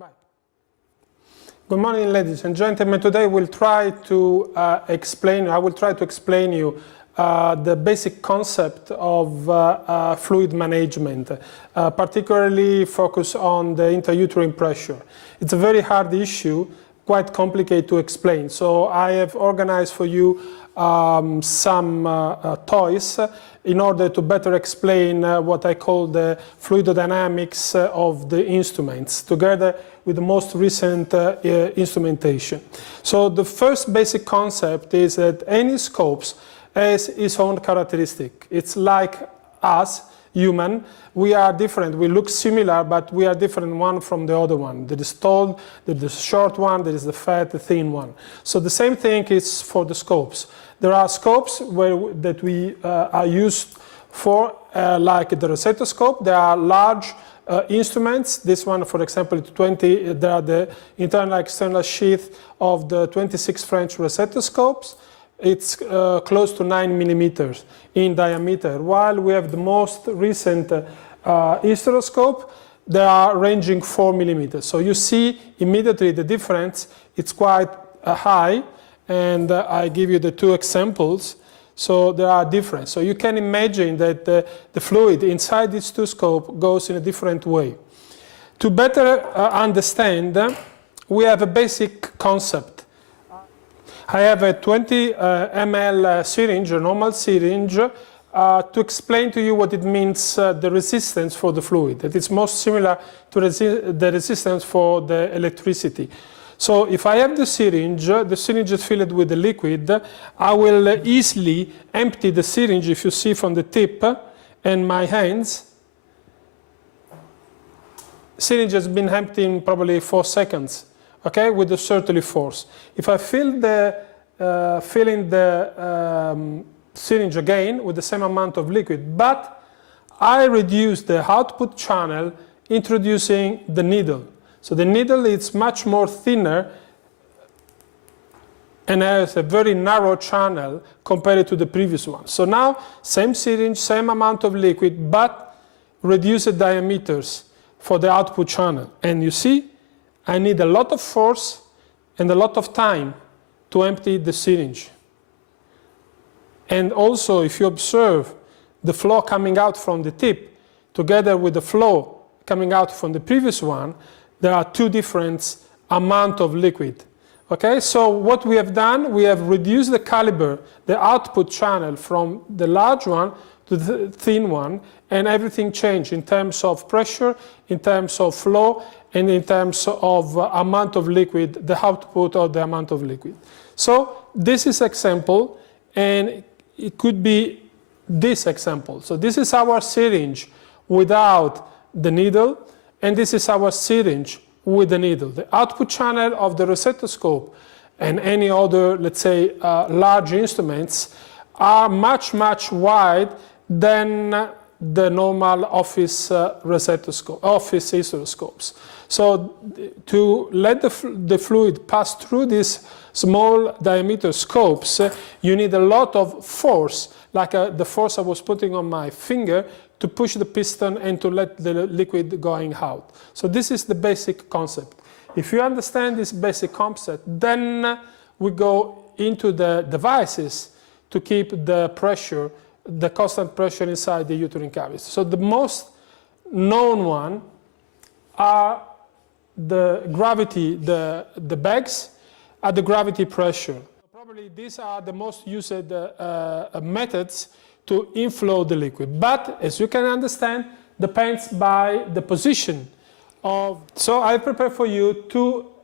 Bye. Good morning, ladies and gentlemen. Today we'll try to I will try to explain you the basic concept of fluid management, particularly focus on the intrauterine pressure. It's a very hard issue, quite complicated to explain. So I have organized for you some toys in order to better explain what I call the fluidodynamics of the instruments, together with the most recent instrumentation. So the first basic concept is that any scope has its own characteristic. It's like us, human. We are different. We look similar, but we are different one from the other one. There is tall, there is the short one, there is the fat, the thin one. So the same thing is for the scopes. There are scopes that we are used for, like the rossettoscope. There are large instruments. This one, for example, there are the internal and external sheath of the 26 French rossettoscopes. It's close to 9 millimeters in diameter, while we have the most recent hysteroscope. They are ranging 4 millimeters. So you see immediately the difference. It's quite high, and I give you the two examples. So there are differences. So you can imagine that the fluid inside these two scopes goes in a different way. To better understand, we have a basic concept. I have a 20 ml syringe, a normal syringe, to explain to you what it means, the resistance for the fluid. It is most similar to the resistance for the electricity. So if I have the syringe is filled with the liquid, I will easily empty the syringe, if you see from the tip and my hands. Syringe has been emptied in probably 4 seconds, okay, with a certain force. If I fill in the syringe again with the same amount of liquid, but I reduce the output channel introducing the needle. So the needle is much more thinner and has a very narrow channel compared to the previous one. So now, same syringe, same amount of liquid, but reduced diameters for the output channel. And you see, I need a lot of force and a lot of time to empty the syringe. And also, if you observe the flow coming out from the tip, together with the flow coming out from the previous one, there are two different amounts of liquid. Okay, so what we have done, we have reduced the caliber, the output channel from the large one to the thin one, and everything changed in terms of pressure, in terms of flow, and in terms of amount of liquid, the output of the amount of liquid. So this is example, and it could be this example. So this is our syringe without the needle, and this is our syringe with the needle. The output channel of the rossettoscope and any other, let's say, large instruments are much, much wide than the normal office hysteroscopes. So to let the fluid pass through these small diameter scopes, you need a lot of force, like the force I was putting on my finger, to push the piston and to let the liquid going out. So this is the basic concept. If you understand this basic concept, then we go into the devices to keep the pressure, the constant pressure inside the uterine cavity. So the most known one are the gravity, the bags at the gravity pressure. Probably these are the most used methods to inflow the liquid. But as you can understand, depends by the position of. So I prepare for you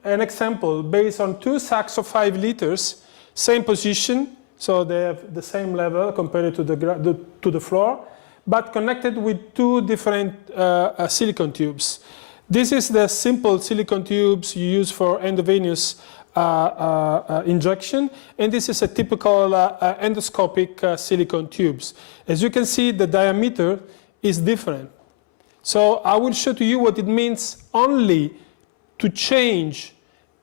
an example based on 2 sacks of 5 liters, same position, so they have the same level compared to the floor, but connected with 2 different silicone tubes. This is the simple silicone tubes you use for endovenous injection, and this is a typical endoscopic silicone tubes. As you can see, the diameter is different. So I will show to you what it means only to change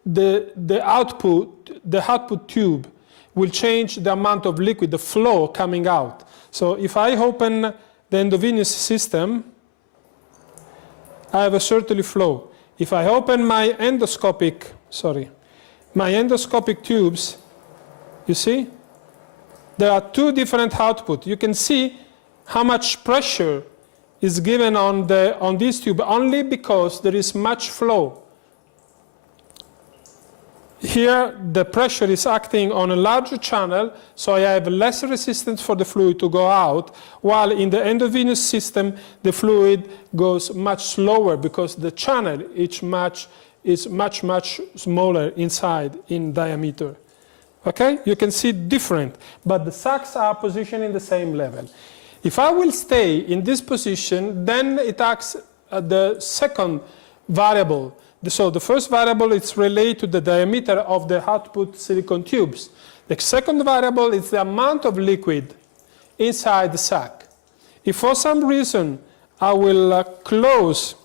the output tube will change the amount of liquid, the flow coming out. So if I open the endovenous system, I have a certain flow. If I open my endoscopic tubes, you see, there are two different outputs. You can see how much pressure is given on this tube only because there is much flow. Here, the pressure is acting on a larger channel, so I have less resistance for the fluid to go out, while in the endovenous system, the fluid goes much slower because the channel is much smaller inside in diameter. Okay? You can see different, but the sacs are positioned in the same level. If I will stay in this position, then it acts the second variable. So the first variable is related to the diameter of the output silicone tubes. The second variable is the amount of liquid inside the sac. If for some reason I will close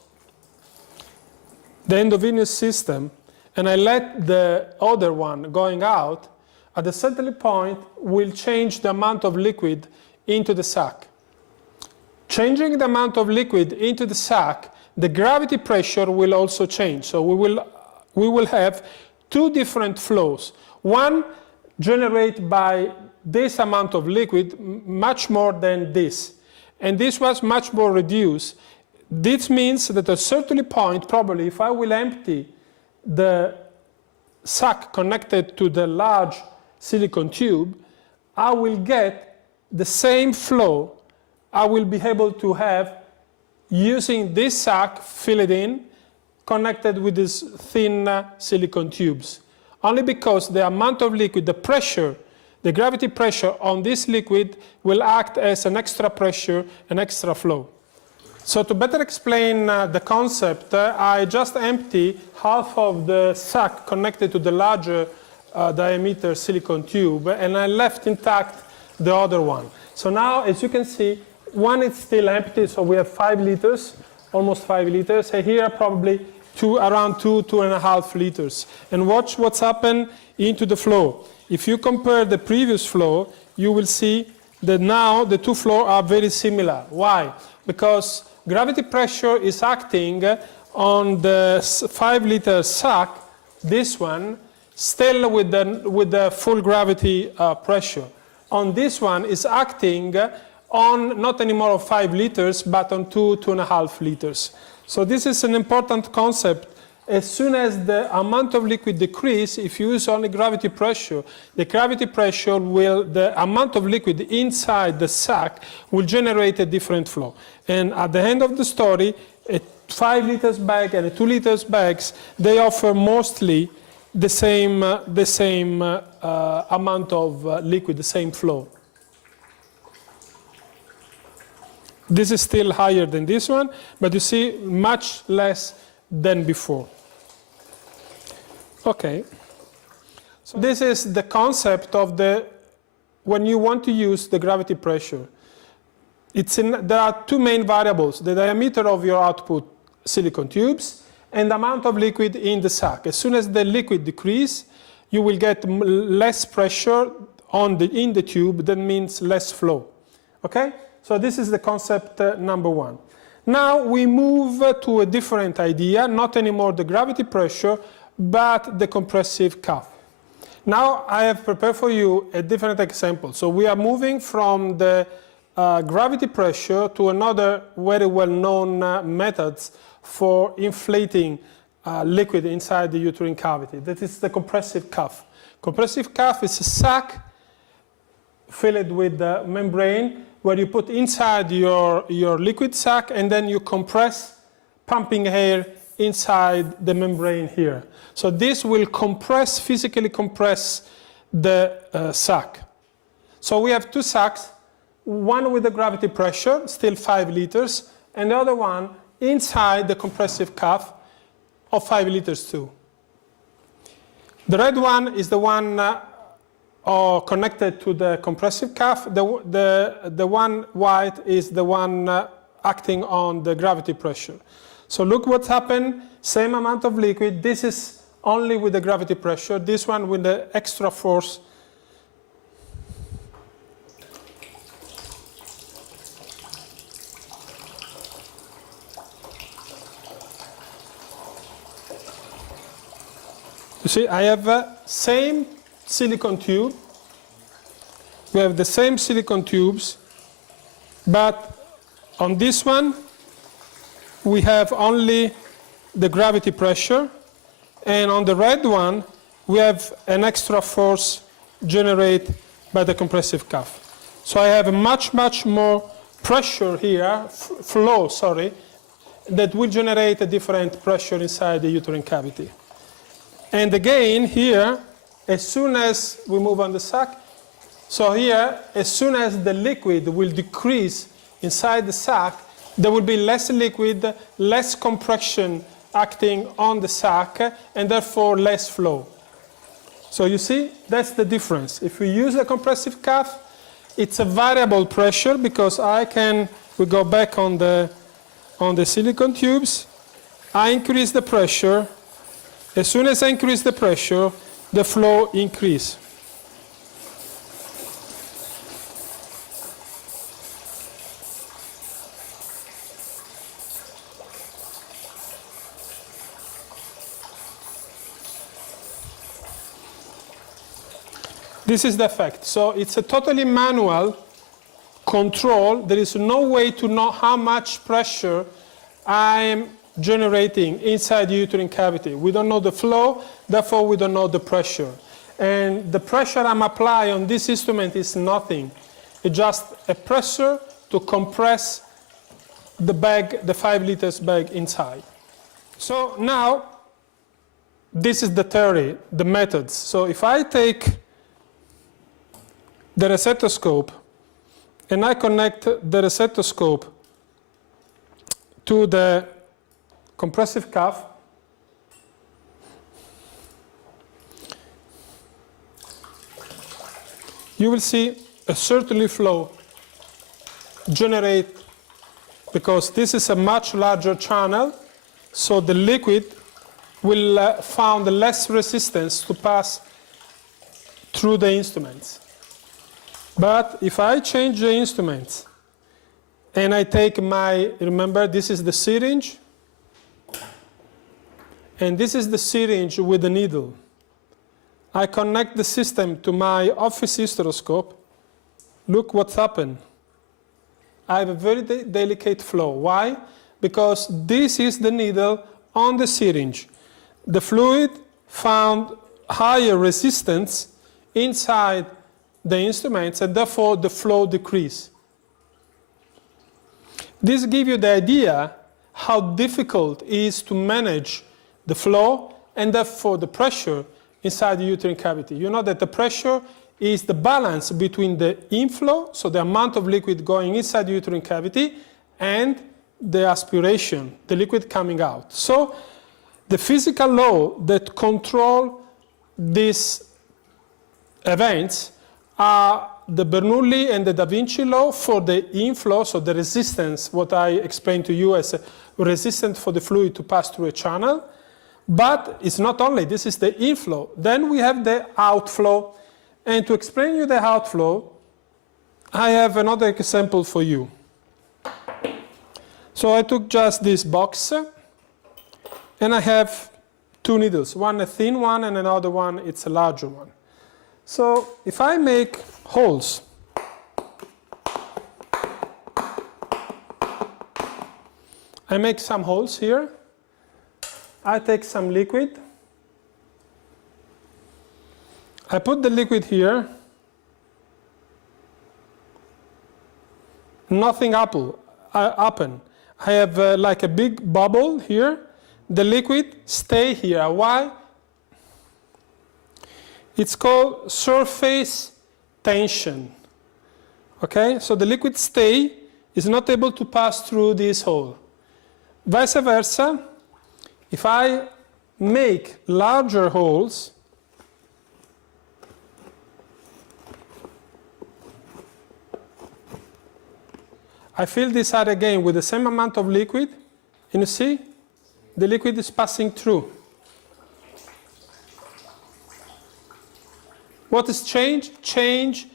the endovenous system and I let the other one going out, at a certain point we'll change the amount of liquid into the sac. Changing the amount of liquid into the sac, the gravity pressure will also change. So we will have two different flows. One generated by this amount of liquid, much more than this. And this was much more reduced. This means that at a certain point, probably if I will empty the sac connected to the large silicone tube, I will get the same flow I will be able to have using this sac filled in, connected with these thin silicone tubes. Only because the amount of liquid, the pressure, the gravity pressure on this liquid will act as an extra pressure, an extra flow. So to better explain the concept, I just empty half of the sac connected to the larger diameter silicone tube, and I left intact the other one. So now, as you can see, one is still empty, so we have 5 liters, almost 5 liters. And here probably around 2.5 liters. And watch what's happened into the flow. If you compare the previous flow, you will see that now the two flows are very similar. Why? Because gravity pressure is acting on the 5-liter sac, this one, still with the full gravity pressure. On this one is acting on not anymore of 5 liters, but on 2.5 liters. So this is an important concept. As soon as the amount of liquid decreases, if you use only gravity pressure, the gravity pressure the amount of liquid inside the sac will generate a different flow. And at the end of the story, a 5 liters bag and a 2 liters bags, they offer mostly the same amount of liquid, the same flow. This is still higher than this one, but you see much less than before. Okay. So this is the concept of when you want to use the gravity pressure. There are two main variables, the diameter of your output silicone tubes and the amount of liquid in the sac. As soon as the liquid decreases, you will get less pressure in the tube, that means less flow. Okay? So this is the concept number one. Now we move to a different idea, not anymore the gravity pressure, but the compressive curve. Now I have prepared for you a different example. So we are moving from the gravity pressure to another very well-known methods for inflating liquid inside the uterine cavity. That is the compressive curve. Compressive curve is a sac filled with the membrane where you put inside your liquid sac and then you compress, pumping air inside the membrane here. So this will physically compress the sac. So we have two sacs, one with the gravity pressure, still 5 liters, and the other one inside the compressive curve of 5 liters too. The red one is the one connected to the compressive curve. The one white is the one acting on the gravity pressure. So look what's happened, same amount of liquid. This is only with the gravity pressure, this one with the extra force. You see, I have the same silicone tube. We have the same silicone tubes, but on this one, we have only the gravity pressure, and on the red one, we have an extra force generated by the compressive curve. So I have a much more pressure here, flow, sorry, that will generate a different pressure inside the uterine cavity. And again, here, as soon as we move on the sac, so here, as soon as the liquid will decrease inside the sac, there will be less liquid, less compression acting on the sac, and therefore less flow. So you see, that's the difference. If we use the compressive curve, it's a variable pressure because we go back on the silicone tubes, I increase the pressure. As soon as I increase the pressure, the flow increases. This is the effect. So it's a totally manual control. There is no way to know how much pressure I'm generating inside the uterine cavity. We don't know the flow, therefore we don't know the pressure. And the pressure I'm applying on this instrument is nothing. It's just a pressure to compress the bag, the 5 liters bag inside. So now, this is the theory, the methods. So if I take the receptoscope and I connect the receptoscope to the compressive curve, you will see a certain flow generate because this is a much larger channel, so the liquid will find less resistance to pass through the instruments. But if I change the instruments and I take remember this is the syringe, and this is the syringe with the needle. I connect the system to my Office Hysteroscope. Look what's happened. I have a very delicate flow. Why? Because this is the needle on the syringe. The fluid found higher resistance inside the instruments, and therefore the flow decreased. This gives you the idea how difficult it is to manage the flow and therefore the pressure inside the uterine cavity. You know that the pressure is the balance between the inflow, so the amount of liquid going inside the uterine cavity, and the aspiration, the liquid coming out. So the physical law that control these events are the Bernoulli and the Da Vinci law for the inflow, so the resistance, what I explained to you as a resistance for the fluid to pass through a channel. But it's not only, this is the inflow. Then we have the outflow. And to explain you the outflow, I have another example for you. So I took just this box, and I have 2 needles, one a thin one and another one, it's a larger one. So if I make holes, I make some holes here. I take some liquid. I put the liquid here. Nothing happen. I have like a big bubble here. The liquid stay here. Why? It's called surface tension. Okay, so the liquid stay is not able to pass through this hole. Vice versa, if I make larger holes, I fill this out again with the same amount of liquid, and you see, the liquid is passing through. What is changed? Change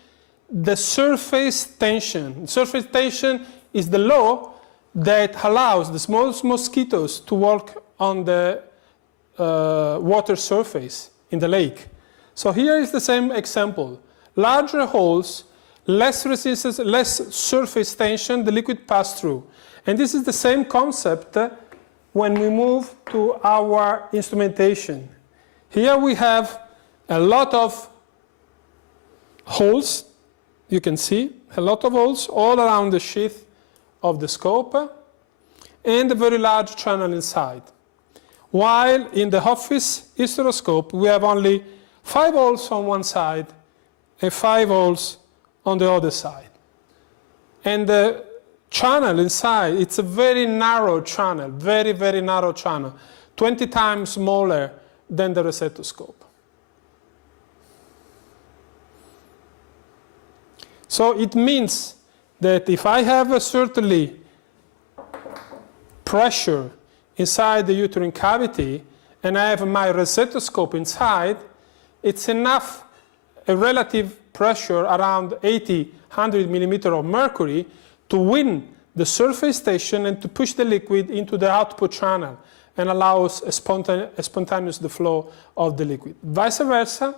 the surface tension. Surface tension is the law that allows the smallest mosquitoes to walk on the water surface. in the lake. So here is the same example. Larger holes, less resistance, less surface tension, the liquid pass through. And this is the same concept when we move to our instrumentation. Here we have a lot of holes, you can see, a lot of holes all around the sheath of the scope, and a very large channel inside. While in the Office Hysteroscope, we have only 5 holes on one side and 5 holes on the other side. And the channel inside, it's a very narrow channel, very, very narrow channel, 20 times smaller than the receptoscope. So it means that if I have a certainly pressure inside the uterine cavity and I have my receptoscope inside, it's enough, a relative pressure around 80, 100 millimeters of mercury to win the surface tension and to push the liquid into the output channel and allows a spontaneous flow of the liquid. Vice versa,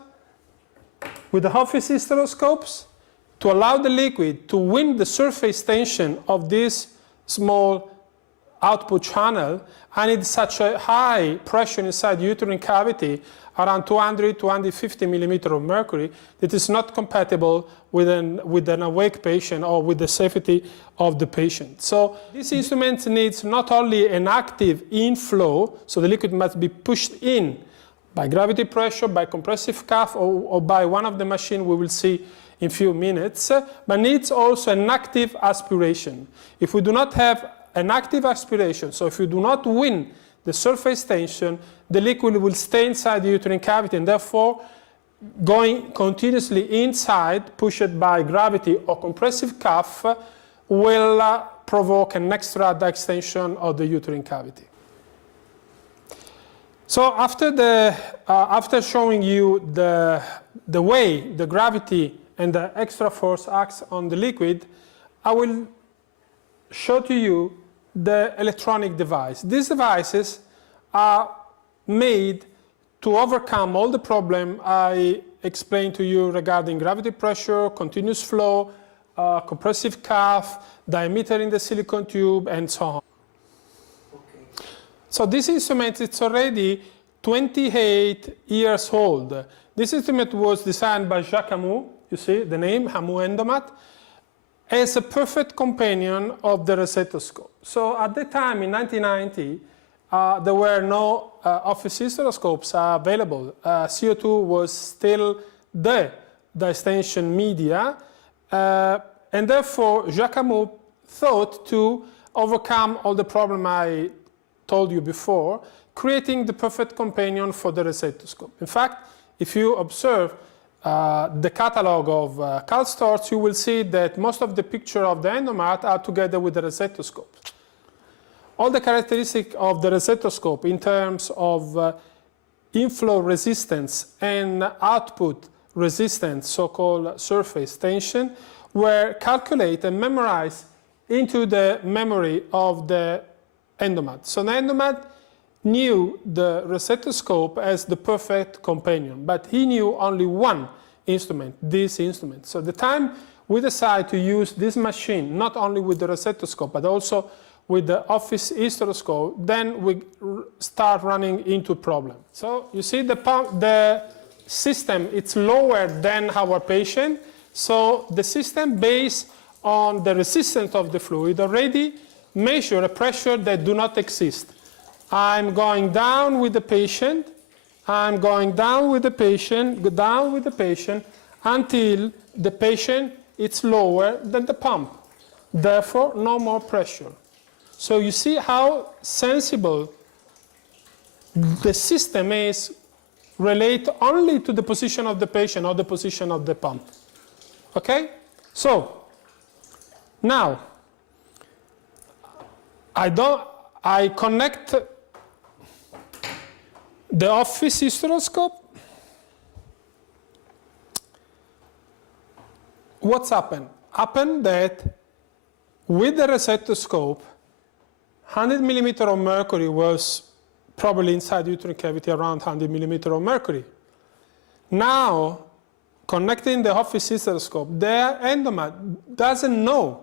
with the Office hysteroscopes, to allow the liquid to win the surface tension of this small output channel, I need such a high pressure inside the uterine cavity, around 200, 250 millimeters of mercury, that is not compatible with an awake patient or with the safety of the patient. So this instrument needs not only an active inflow, so the liquid must be pushed in by gravity pressure, by compressive curve, or by one of the machines we will see in a few minutes, but needs also an active aspiration. If we do not have an active aspiration, so if you do not win the surface tension, the liquid will stay inside the uterine cavity and therefore going continuously inside, pushed by gravity or compressive curve, will provoke an extra extension of the uterine cavity. So after showing you the way the gravity and the extra force acts on the liquid, I will show to you the electronic device. These devices are made to overcome all the problem I explained to you regarding gravity pressure, continuous flow, compressive curve, diameter in the silicone tube, and so on. Okay. So this instrument, it's already 28 years old. This instrument was designed by Jacques Hamoux, you see the name, Hamoux Endomat, as a perfect companion of the receptoscope. So at the time, in 1990, there were no Office hysteroscopes available. CO2 was still the distension media, and therefore Jacques Hamoux thought to overcome all the problem I told you before, creating the perfect companion for the receptoscope. In fact, if you observe the catalog of Karl Storz, you will see that most of the pictures of the endomat are together with the receptoscope. All the characteristics of the receptoscope in terms of inflow resistance and output resistance, so-called surface tension, were calculated and memorized into the memory of the endomat. So the endomat knew the receptoscope as the perfect companion, but he knew only one instrument, this instrument. So the time we decided to use this machine, not only with the receptoscope, but also with the Office hysteroscope, then we start running into a problem. So you see the system, it's lower than our patient. So the system, based on the resistance of the fluid, already measure a pressure that do not exist. I'm going down with the patient, I'm going down with the patient, go down with the patient, until the patient is lower than the pump. Therefore, no more pressure. So you see how sensible the system is relate only to the position of the patient or the position of the pump. Okay? So, now, I connect the Office hysteroscope. What's happened? Happened that with the receptoscope, 100 millimeters of mercury was probably inside the uterine cavity, around 100 millimeters of mercury. Now, connecting the Office Hysteroscope, the endomat doesn't know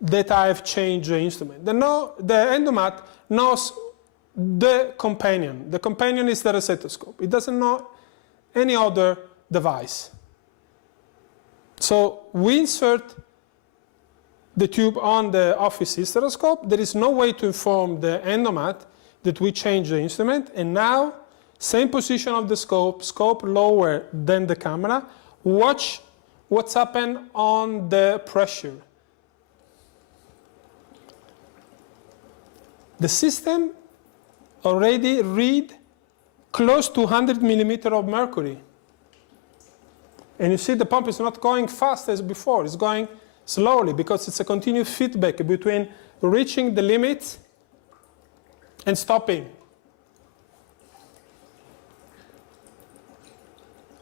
that I've changed the instrument. The endomat knows the companion. The companion is the receptoscope. It doesn't know any other device. So we insert the tube on the Office Hysteroscope. There is no way to inform the endomat that we change the instrument. And now, same position of the scope, scope lower than the camera. Watch what's happened on the pressure. The system already read close to 100 millimeters of mercury. And you see the pump is not going fast as before. It's going slowly because it's a continuous feedback between reaching the limit and stopping.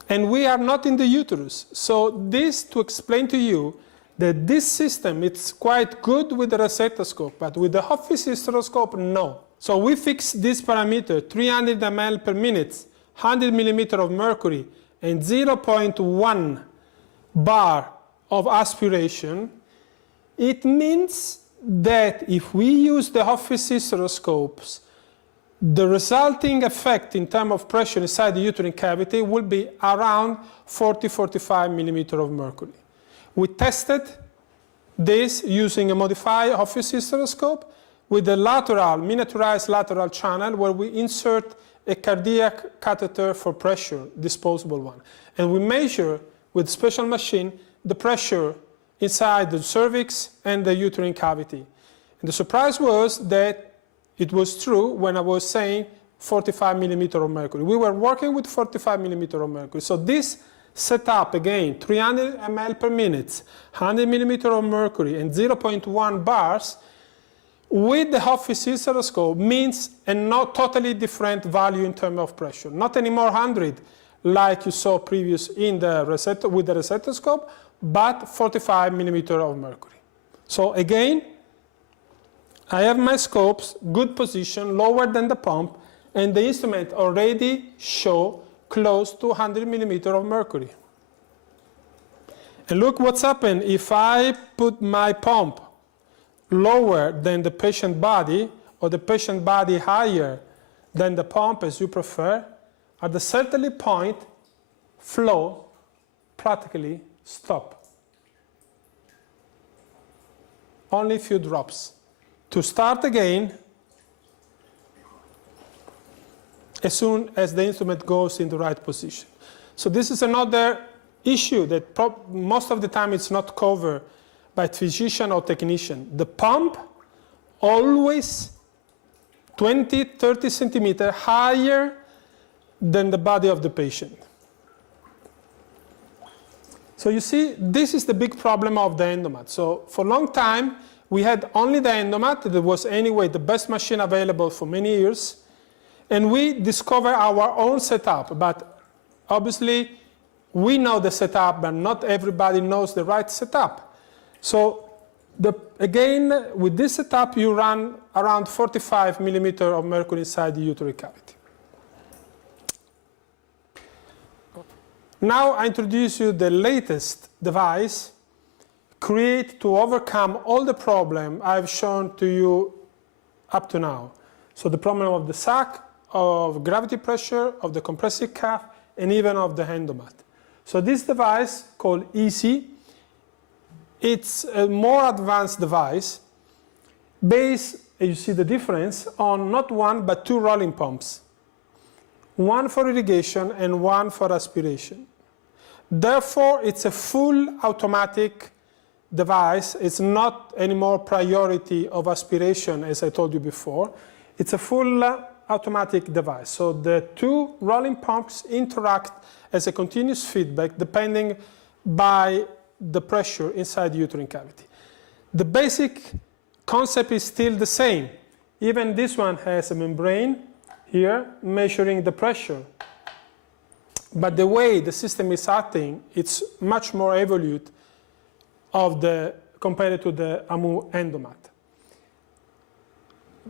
And we are not in the uterus. So this to explain to you that this system, it's quite good with the receptoscope, but with the Office Hysteroscope, no. So we fix this parameter, 300 ml per minute, 100 millimeters of mercury, and 0.1 bar of aspiration. It means that if we use the Office Hysteroscopes, the resulting effect in terms of pressure inside the uterine cavity will be around 40-45 millimeters of mercury. We tested this using a modified Office Hysteroscope with a lateral, miniaturized lateral channel where we insert a cardiac catheter for pressure, disposable one. And we measure with special machine the pressure inside the cervix and the uterine cavity. And the surprise was that it was true when I was saying 45 millimeters of mercury. We were working with 45 millimeters of mercury. So this setup, again, 300 ml per minute, 100 millimeters of mercury, and 0.1 bars, with the Office Hysteroscope means a not totally different value in terms of pressure. Not anymore 100 like you saw previous in the with the receptoscope, but 45 millimeters of mercury. So again, I have my scopes, good position, lower than the pump, and the instrument already show close to 100 millimeters of mercury. And look what's happened if I put my pump lower than the patient body, or the patient body higher than the pump, as you prefer. At a certain point, flow practically stop. Only a few drops. To start again as soon as the instrument goes in the right position. So this is another issue that most of the time it's not covered by physician or technician. The pump always 20-30 centimeters higher than the body of the patient. So you see, this is the big problem of the endomat. So for a long time, we had only the endomat. That was anyway the best machine available for many years. And we discovered our own setup. But obviously, we know the setup, but not everybody knows the right setup. So again, with this setup, you run around 45 millimeters of mercury inside the uterine cavity. Now I introduce you the latest device created to overcome all the problems I've shown to you up to now. So the problem of the sac, of gravity pressure, of the compressive curve, and even of the endomat. So this device called EASY, it's a more advanced device based, you see the difference, on not one but two rolling pumps. One for irrigation and one for aspiration. Therefore, it's a full automatic device. It's not anymore priority of aspiration, as I told you before. It's a full automatic device. So the two rolling pumps interact as a continuous feedback depending by the pressure inside the uterine cavity. The basic concept is still the same. Even this one has a membrane here measuring the pressure. But the way the system is acting, it's much more evolved compared to the AMU endomat.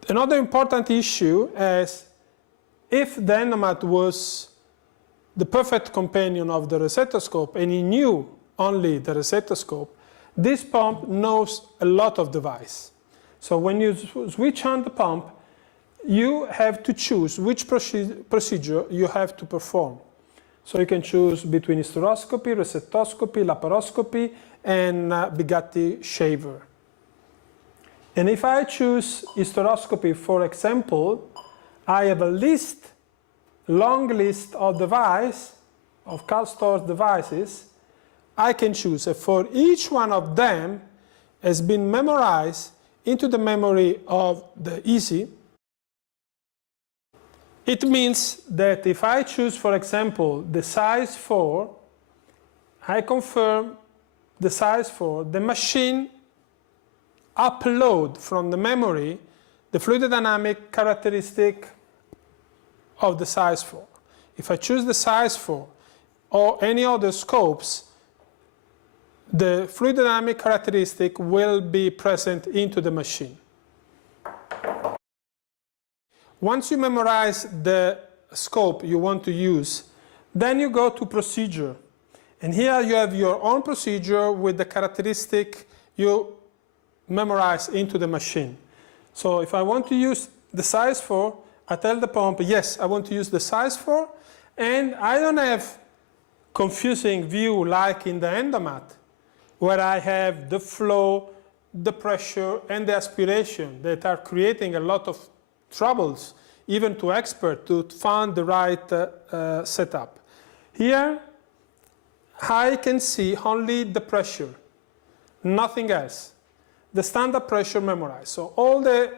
Another important issue is if the endomat was the perfect companion of the receptoscope, and he knew only the receptoscope, this pump knows a lot of device. So when you switch on the pump, you have to choose which procedure you have to perform. So you can choose between hysteroscopy, receptoscopy, laparoscopy, and Bettocchi shaver. And if I choose hysteroscopy, for example, I have a long list of Karl Storz devices. I can choose. And for each one of them has been memorized into the memory of the EZ. It means that if I choose, for example, the size 4, I confirm the size 4, the machine upload from the memory the fluidodynamic characteristic of the size 4. If I choose the size 4 or any other scopes, the fluidodynamic characteristic will be present into the machine. Once you memorize the scope you want to use, then you go to procedure. And here you have your own procedure with the characteristic you memorize into the machine. So if I want to use the size 4, I tell the pump, yes, I want to use the size 4, and I don't have confusing view like in the endomat, where I have the flow, the pressure, and the aspiration that are creating a lot of troubles, even to experts, to find the right setup. Here, I can see only the pressure, nothing else. The standard pressure memorized. So all the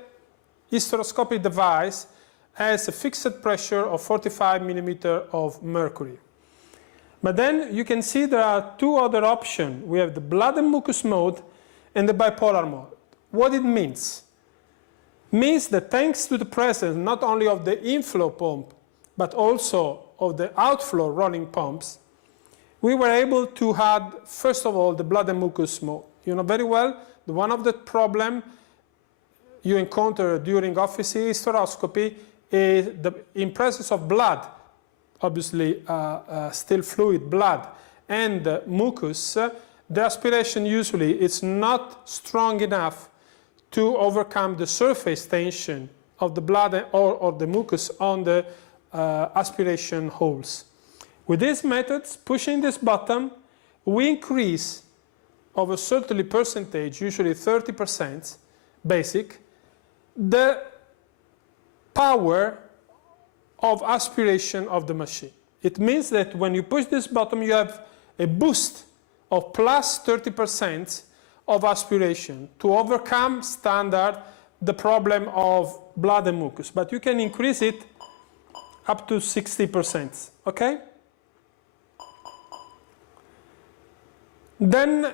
hysteroscopic device has a fixed pressure of 45 millimeters of mercury. But then you can see there are two other options. We have the blood and mucus mode and the bipolar mode. What it means? Means that thanks to the presence not only of the inflow pump, but also of the outflow rolling pumps, we were able to add, first of all, the blood and mucus mode. You know very well, one of the problems you encounter during office hysteroscopy is in presence of blood, obviously still fluid blood, and mucus, the aspiration usually is not strong enough to overcome the surface tension of the blood or the mucus on the aspiration holes. With these methods, pushing this button, we increase of a certain percentage, usually 30% basic, the power of aspiration of the machine. It means that when you push this button, you have a boost of plus 30% of aspiration to overcome standard the problem of blood and mucus. But you can increase it up to 60%, okay? Then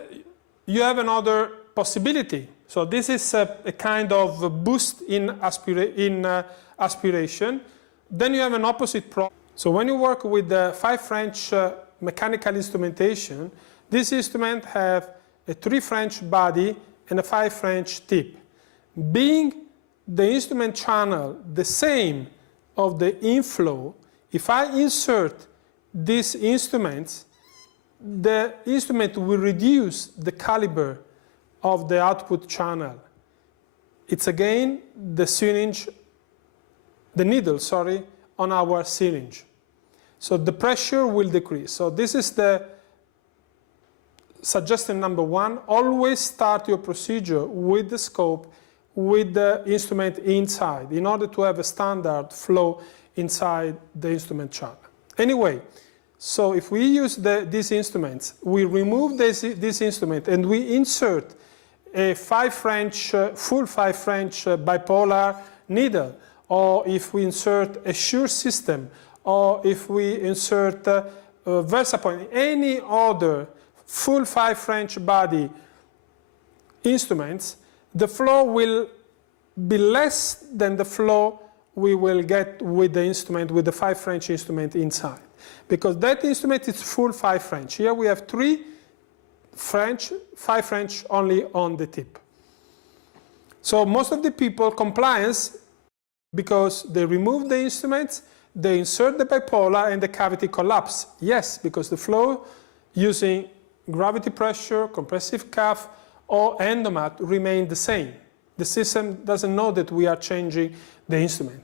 you have another possibility. So this is a kind of a boost in aspiration. Then you have an opposite problem. So when you work with the 5 French mechanical instrumentation, this instrument have a 3 French body and a 5 French tip. Being the instrument channel the same of the inflow, if I insert these instruments, the instrument will reduce the caliber of the output channel. It's again the syringe, the needle, sorry, on our syringe. So the pressure will decrease. So this is the suggestion number 1. Always start your procedure with the scope, with the instrument inside, in order to have a standard flow inside the instrument channel. Anyway, so if we use these instruments, we remove this instrument and we insert a 5 French, full 5 French bipolar needle, or if we insert a Shure system, or if we insert VersaPoint, any other full 5 French body instruments, the flow will be less than the flow we will get with the instrument, with the 5 French instrument inside. Because that instrument is full 5 French. Here we have 3 French, 5 French only on the tip. So most of the people compliance because they remove the instruments, they insert the bipolar and the cavity collapse. Yes, because the flow using gravity pressure, compressive curve, or endomat remain the same. The system doesn't know that we are changing the instrument.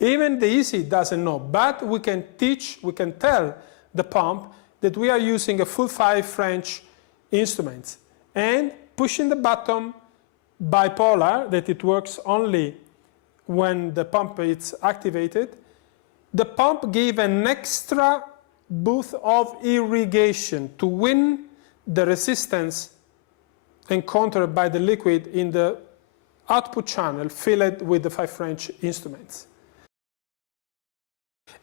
Even the easy doesn't know, but we can teach, we can tell the pump that we are using a full 5 French instrument and pushing the button bipolar, that it works only when the pump is activated. The pump gives an extra boost of irrigation to win the resistance encountered by the liquid in the output channel filled with the 5 French instruments.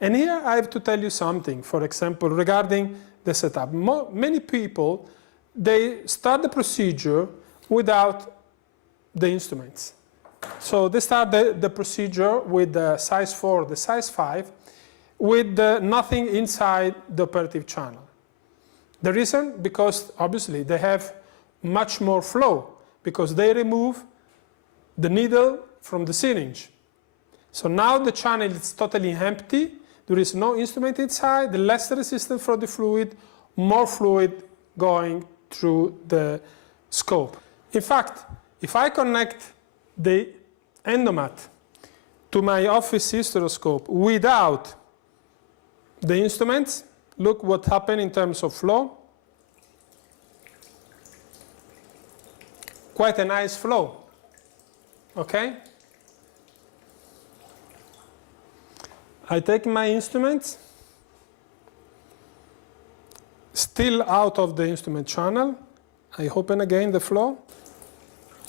And here I have to tell you something, for example, regarding the setup. Many people, they start the procedure without the instruments. So they start the procedure with the size 4, the size 5, with nothing inside the operative channel. The reason? Because obviously they have much more flow, because they remove the needle from the syringe. So now the channel is totally empty, there is no instrument inside, the less resistance for the fluid, more fluid going through the scope. In fact, if I connect the endomat to my Office Hysteroscope without the instruments, look what happened in terms of flow. Quite a nice flow, okay? I take my instruments, still out of the instrument channel. I open again the flow.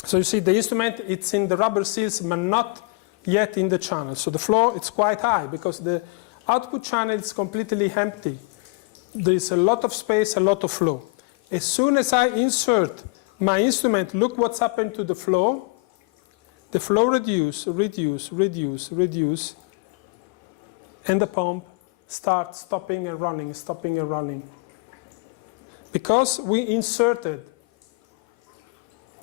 So you see the instrument, it's in the rubber seals, but not yet in the channel. So the flow, it's quite high because the output channel is completely empty. There is a lot of space, a lot of flow. As soon as I insert my instrument, look what's happened to the flow. The flow reduce, and the pump starts stopping and running. Because we inserted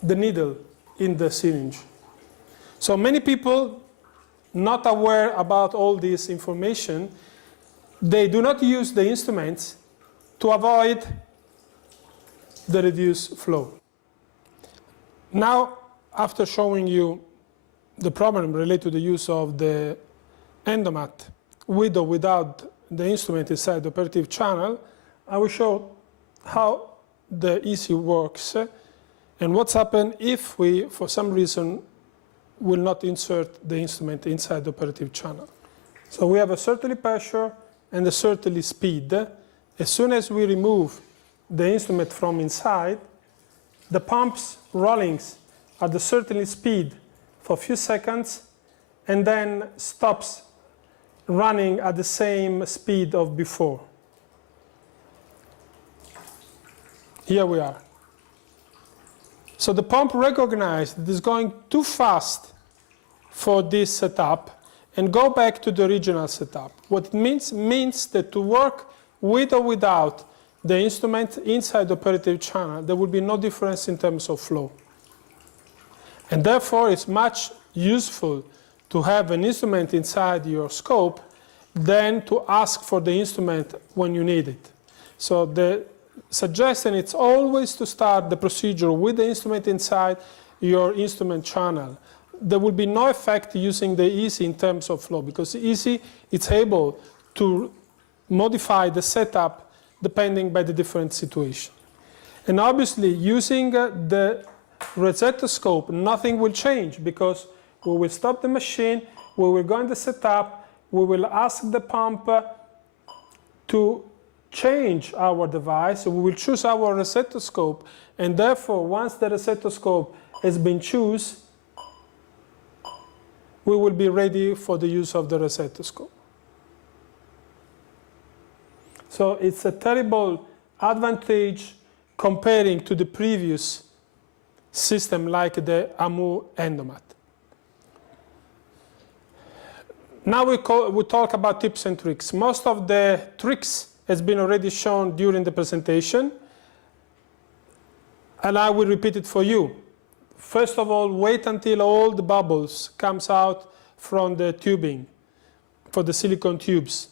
the needle in the syringe. So many people not aware about all this information, they do not use the instruments to avoid the reduced flow. Now, after showing you the problem related to the use of the endomat with or without the instrument inside the operative channel, I will show how the EC works and what's happened if we, for some reason, will not insert the instrument inside the operative channel. So we have a certainly pressure and a certainly speed. As soon as we remove the instrument from inside, the pump's rollings at the certainly speed for a few seconds and then stops running at the same speed of before. Here we are. So the pump recognized that it's going too fast for this setup and go back to the original setup. What it means that to work with or without the instrument inside the operative channel, there will be no difference in terms of flow. And therefore, it's much useful to have an instrument inside your scope than to ask for the instrument when you need it. So the suggestion is always to start the procedure with the instrument inside your instrument channel. There will be no effect using the EC in terms of flow, because the EC is able to modify the setup depending by the different situation. And obviously, using the rossettoscope, nothing will change, because we will stop the machine, we will go in the setup, we will ask the pump to change our device, we will choose our rossettoscope, and therefore, once the rossettoscope has been chosen, we will be ready for the use of the rossettoscope. So it's a terrible advantage comparing to the previous system like the AMU endomat. Now we talk about tips and tricks. Most of the tricks has been already shown during the presentation, and I will repeat it for you. First of all, wait until all the bubbles comes out from the tubing. for the silicone tubes,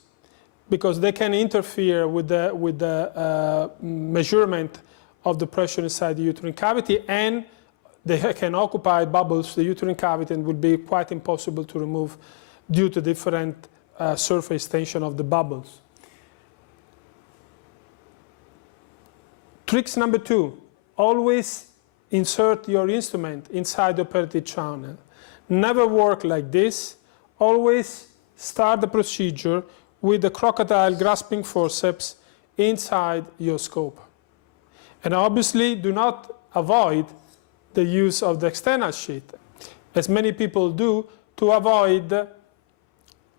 because they can interfere with the measurement of the pressure inside the uterine cavity, and they can occupy bubbles the uterine cavity and will be quite impossible to remove due to different surface tension of the bubbles. Tricks number 2, always insert your instrument inside the operative channel. Never work like this. Always start the procedure with the crocodile grasping forceps inside your scope. And obviously do not avoid the use of the external sheet, as many people do, to avoid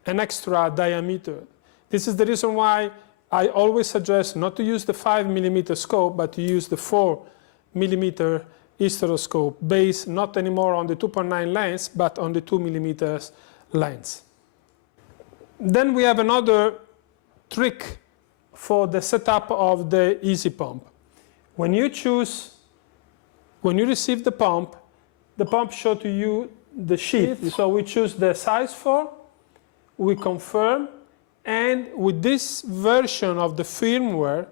an extra diameter. This is the reason why I always suggest not to use the 5mm scope, but to use the 4mm hysteroscope, based not anymore on the 2.9 lens, but on the 2mm lens. Then we have another trick for the setup of the easy pump. When you receive the pump shows to you the sheet. So we choose the size 4, we confirm, and with this version of the firmware,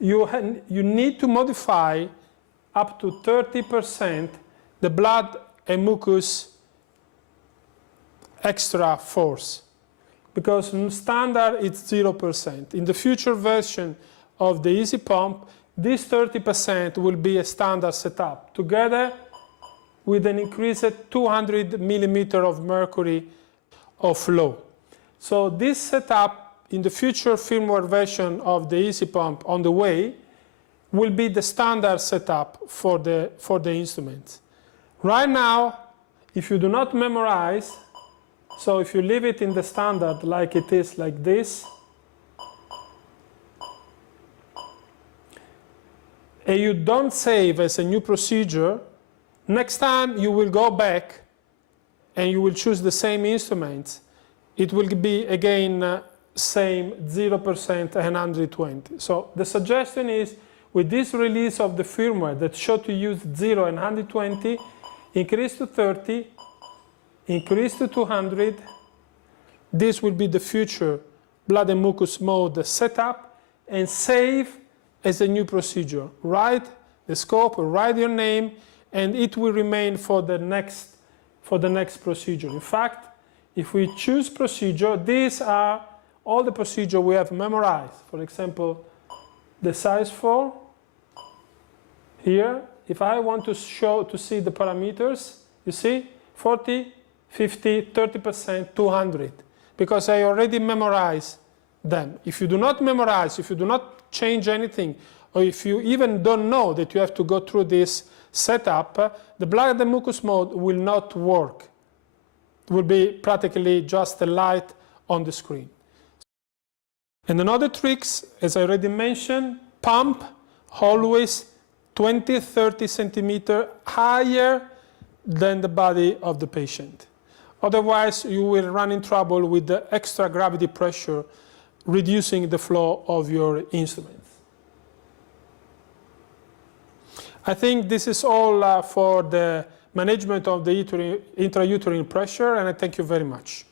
you need to modify up to 30% the blood and mucus extra force, because in standard it's 0%. In the future version of the easy pump, this 30% will be a standard setup, together with an increased 200 mm of mercury of flow. So this setup in the future firmware version of the easy pump on the way will be the standard setup for the instruments. Right now, if you do not memorize, so if you leave it in the standard like it is, like this, and you don't save as a new procedure, next time you will go back and you will choose the same instruments, it will be again same 0% and 120. So the suggestion is, with this release of the firmware that show to use 0 and 120, increase to 30, increase to 200. This will be the future blood and mucus mode setup, and save as a new procedure. Write the scope, write your name, and it will remain for the next procedure. In fact, if we choose procedure, these are all the procedure we have memorized. For example, the size 4. Here, if I want to see the parameters, you see, 40, 50, 30%, 200, because I already memorized them. If you do not memorize, if you do not change anything, or if you even don't know that you have to go through this setup, the blood and mucus mode will not work. It will be practically just a light on the screen. And another tricks, as I already mentioned, pump always 20-30 centimeters higher than the body of the patient. Otherwise, you will run in trouble with the extra gravity pressure, reducing the flow of your instruments. I think this is all for the management of the intrauterine pressure, and I thank you very much.